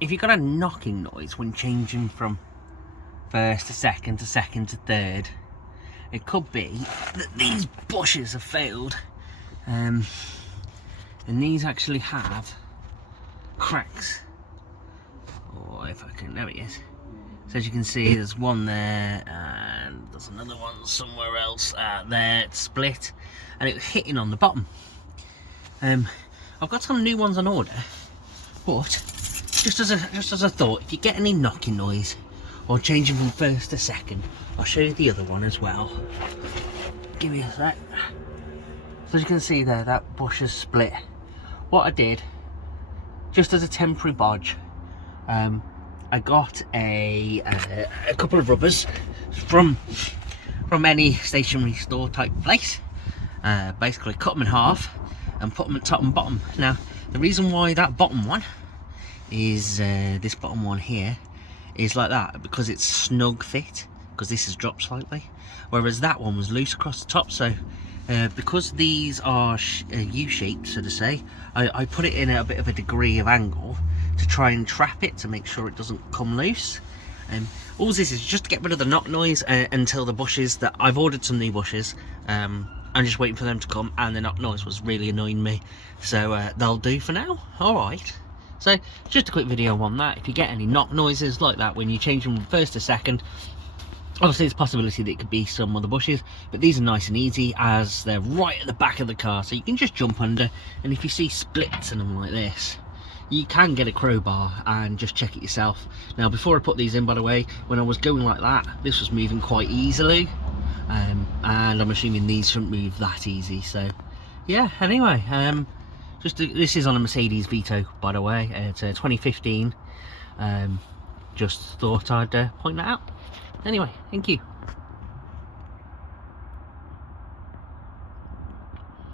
if you've got a knocking noise when changing from first to second to third, it could be that these bushes have failed, and these actually have cracks. Oh, if I can, there it is. So as you can see, there's one there, and there's another one somewhere else there. It's split, and it was hitting on the bottom. I've got some new ones on order, but just as a thought, if you get any knocking noise or changing from first to second, I'll show you the other one as well. Give me a sec. So as you can see there, that bush is split. What I did, just as a temporary bodge, I got a couple of rubbers from any stationery store type place. Basically cut them in half and put them at top and bottom. Now the reason why that bottom one is this bottom one here is like that, because it's snug fit, because this has dropped slightly, whereas that one was loose across the top. So because these are U-shaped, so to say, I put it in a bit of a degree of angle to try and trap it, to make sure it doesn't come loose. All this is just to get rid of the knock noise until the bushes that I've ordered some new bushes. I'm just waiting for them to come, and the knock noise was really annoying me, so they'll do for now. All right. So just a quick video on that. If you get any knock noises like that when you change from first to second, obviously there's a possibility that it could be some other bushes, but these are nice and easy as they're right at the back of the car, so you can just jump under. And if you see splits in them like this, you can get a crowbar and just check it yourself. Now before I put these in, by the way, when I was going like that, this was moving quite easily, and I'm assuming these shouldn't move that easy. So yeah, anyway, this is on a Mercedes Vito, by the way. It's a 2015. Just thought I'd point that out. Anyway, thank you.